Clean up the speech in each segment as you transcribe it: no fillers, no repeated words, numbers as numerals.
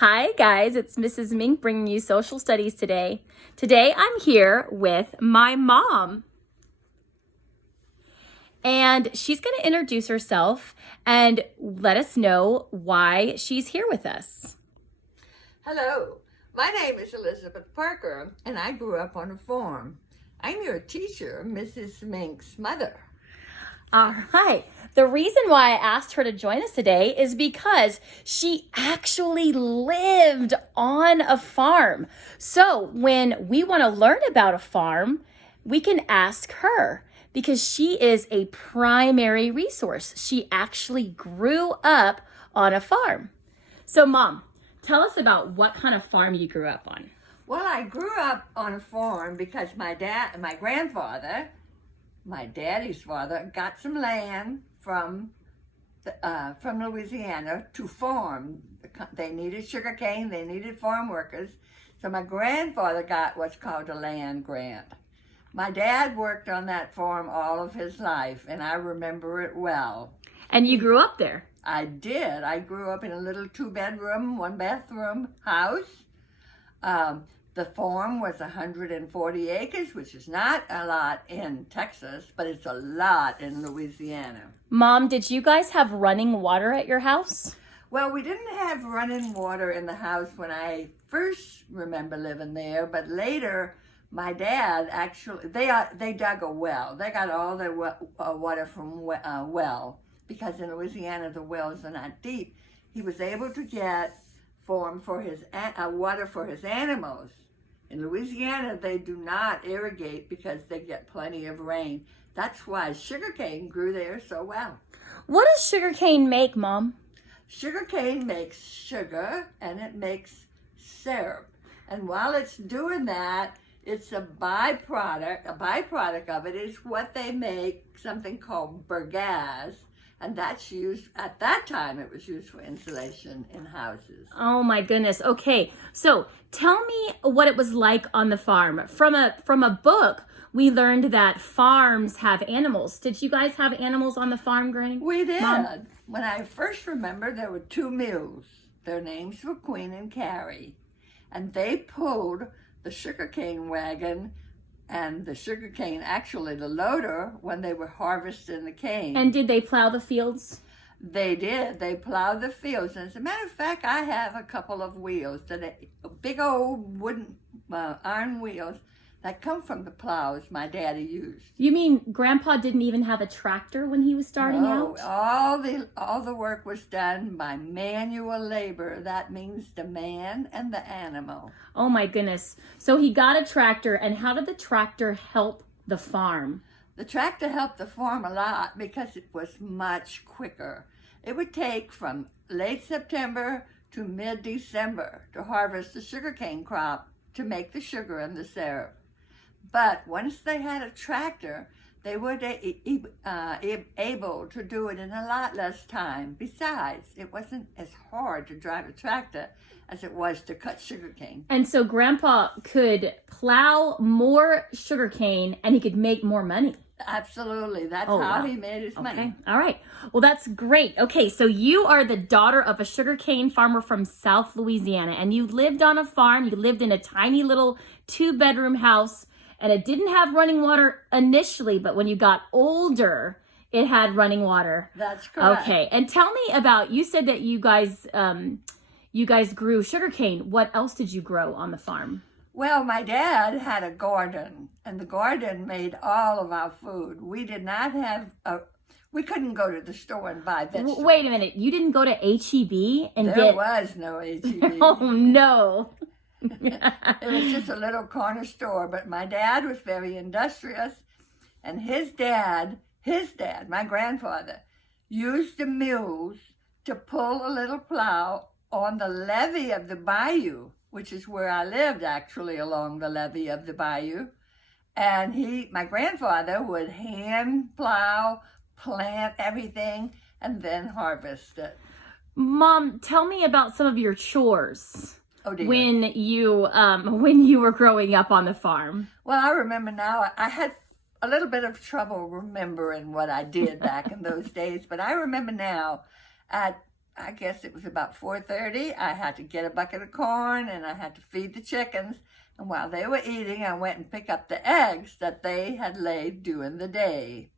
Hi guys, it's Mrs. Mink bringing you social studies today. Today I'm here with my mom. And she's going to introduce herself and let us know why she's here with us. Hello, my name is Elizabeth Parker and I grew up on a farm. I'm your teacher, Mrs. Mink's mother. All right. The reason why I asked her to join us today is because she actually lived on a farm. So when we want to learn about a farm, we can ask her because she is a primary resource. She actually grew up on a farm. So Mom, tell us about what kind of farm you grew up on. Well, I grew up on a farm because my grandfather, my daddy's father, got some land from Louisiana to farm. They needed sugarcane, they needed farm workers. So my grandfather got what's called a land grant. My dad worked on that farm all of his life, and I remember it well. And you grew up there? I did. I grew up in a little 2-bedroom, 1-bathroom house. The farm was 140 acres, which is not a lot in Texas, but it's a lot in Louisiana. Mom, did you guys have running water at your house? Well, we didn't have running water in the house when I first remember living there, but later my dad actually, they dug a well. They got all their water from well, because in Louisiana the wells are not deep. He was able to get water for his animals. In Louisiana, they do not irrigate because they get plenty of rain. That's why sugarcane grew there so well. What does sugarcane make, Mom? Sugarcane makes sugar and it makes syrup. And while it's doing that, it's a byproduct. A byproduct of it is what they make, something called bagasse. And that's used, at that time, it was used for insulation in houses. Oh my goodness. Okay, so tell me what it was like on the farm. From a book, we learned that farms have animals. Did you guys have animals on the farm, Granny? We did. Mom? When I first remember, there were 2 mules. Their names were Queen and Carrie. And they pulled the sugarcane wagon and the sugarcane, actually the loader, when they were harvesting the cane. And did they plow the fields? They did. They plowed the fields. And as a matter of fact, I have a couple of wheels, big old wooden iron wheels that come from the plows my daddy used. You mean Grandpa didn't even have a tractor when he was starting out? All the work was done by manual labor. That means the man and the animal. Oh my goodness. So he got a tractor, and how did the tractor help the farm? The tractor helped the farm a lot because it was much quicker. It would take from late September to mid-December to harvest the sugarcane crop to make the sugar and the syrup. But once they had a tractor, they were able to do it in a lot less time. Besides, it wasn't as hard to drive a tractor as it was to cut sugarcane. And so Grandpa could plow more sugarcane and he could make more money. Absolutely. That's how he made his money. All right. Well, that's great. Okay, so you are the daughter of a sugarcane farmer from South Louisiana, and you lived on a farm. You lived in a tiny little 2-bedroom house, and it didn't have running water initially, but when you got older, it had running water. That's correct. Okay, and tell me about, you said that you guys grew sugarcane. What else did you grow on the farm? Well, my dad had a garden, and the garden made all of our food. We did not have we couldn't go to the store and buy vegetables. Wait a minute, you didn't go to H-E-B and There was no H-E-B. Oh no. It was just a little corner store, but my dad was very industrious, and his dad, my grandfather, used the mules to pull a little plow on the levee of the bayou, which is where I lived, actually, along the levee of the bayou. And my grandfather would hand plow, plant everything, and then harvest it. Mom, tell me about some of your chores. Oh, dear. When you were growing up on the farm. Well, I remember now, I had a little bit of trouble remembering what I did back in those days, but I remember now at I guess it was about 4:30. I had to get a bucket of corn and I had to feed the chickens. And while they were eating, I went and picked up the eggs that they had laid during the day.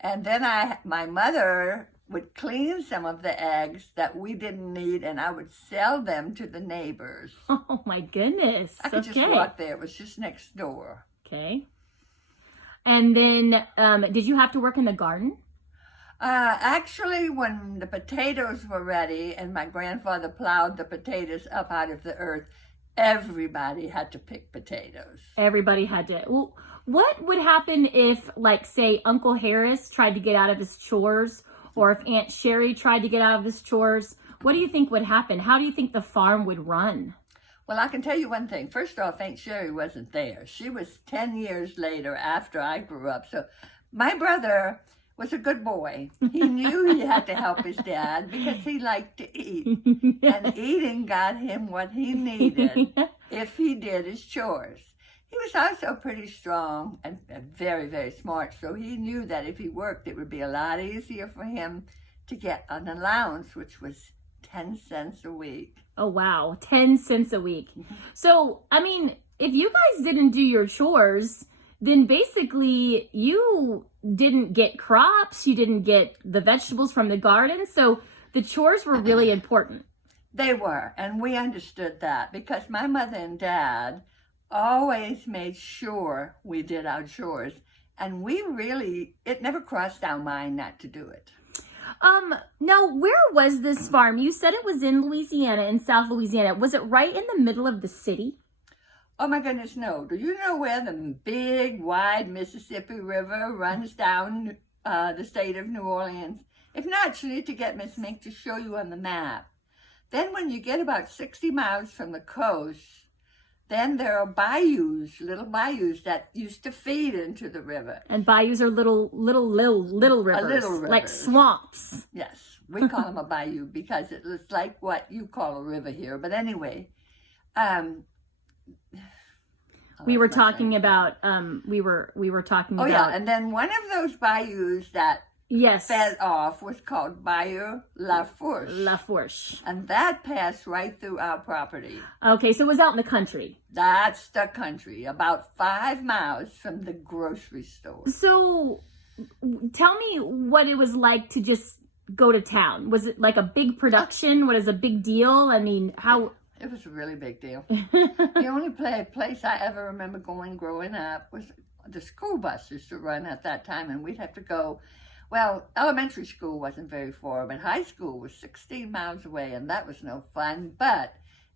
And then my mother would clean some of the eggs that we didn't need, and I would sell them to the neighbors. Oh my goodness. I could just walk there. It was just next door. Okay. And then, did you have to work in the garden? Actually, when the potatoes were ready and my grandfather plowed the potatoes up out of the earth, everybody had to pick potatoes. Everybody had to. Well, what would happen if, like, say, Uncle Harris tried to get out of his chores, or if Aunt Sherry tried to get out of his chores? What do you think would happen? How do you think the farm would run? Well, I can tell you one thing. First off, Aunt Sherry wasn't there. She was 10 years later after I grew up. So my brother was a good boy. He knew he had to help his dad because he liked to eat. And eating got him what he needed if he did his chores. He was also pretty strong and very, very smart. So he knew that if he worked, it would be a lot easier for him to get an allowance, which was 10 cents a week. Oh, wow. 10 cents a week. So, I mean, if you guys didn't do your chores, then basically you didn't get crops, you didn't get the vegetables from the garden. So the chores were really important. They were, and we understood that because my mother and dad always made sure we did our chores. And it never crossed our mind not to do it. Now, where was this farm? You said it was in Louisiana, in South Louisiana. Was it right in the middle of the city? Oh my goodness, no. Do you know where the big, wide Mississippi River runs down the state of New Orleans? If not, you need to get Miss Mink to show you on the map. Then when you get about 60 miles from the coast, then there are bayous, little bayous that used to feed into the river. And bayous are little rivers, like swamps. Yes, we call them a bayou because it looks like what you call a river here. But anyway, we were talking about. We were talking about. Oh yeah, and then one of those bayous that fed off was called Bayou La Fourche. La Fourche. And that passed right through our property. Okay, so it was out in the country. That's the country, about 5 miles from the grocery store. So tell me what it was like to just go to town. Was it like a big production? What is a big deal? I mean, how... It was a really big deal. The only place I ever remember going growing up was the school bus used to run at that time, and we'd have to go. Well, elementary school wasn't very far, but high school was 16 miles away, and that was no fun. But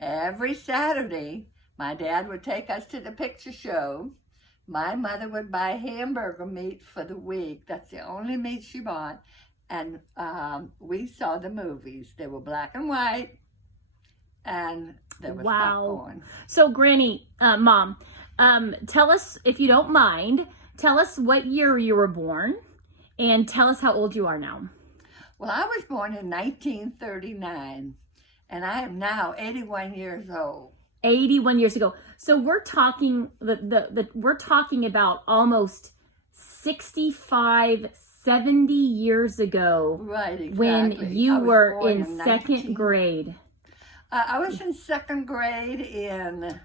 every Saturday, my dad would take us to the picture show. My mother would buy hamburger meat for the week. That's the only meat she bought. And we saw the movies. They were black and white, and there was popcorn. So, Granny, Mom, tell us, if you don't mind, tell us what year you were born. And tell us how old you are now. Well, I was born in 1939, and I am now 81 years old. 81 years ago. So we're talking we're talking about almost 65, 70 years ago. Right, exactly. When you were in second grade. I was in second grade in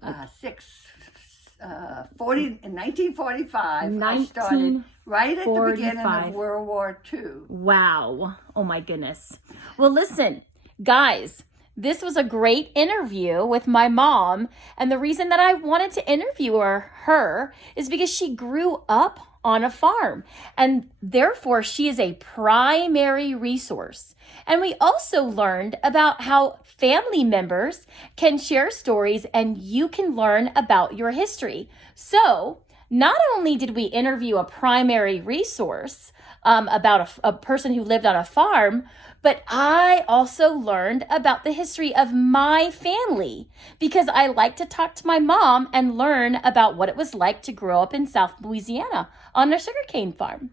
1945. I started right at the beginning of World War II. Wow. Oh my goodness. Well, listen, guys, this was a great interview with my mom. And the reason that I wanted to interview her is because she grew up on a farm, and therefore she is a primary resource. And we also learned about how family members can share stories and you can learn about your history. So not only did we interview a primary resource about a person who lived on a farm, but I also learned about the history of my family because I like to talk to my mom and learn about what it was like to grow up in South Louisiana on a sugarcane farm.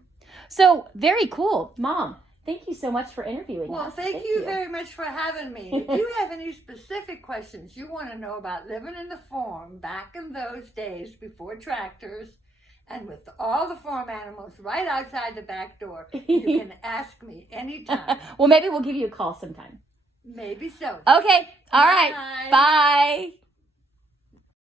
So very cool. Mom, thank you so much for interviewing us. Well, thank you very much for having me. If you have any specific questions you want to know about living in the farm back in those days before tractors And with all the farm animals right outside the back door, you can ask me anytime. Well, maybe we'll give you a call sometime. Maybe so. Okay. All right. Bye. Bye.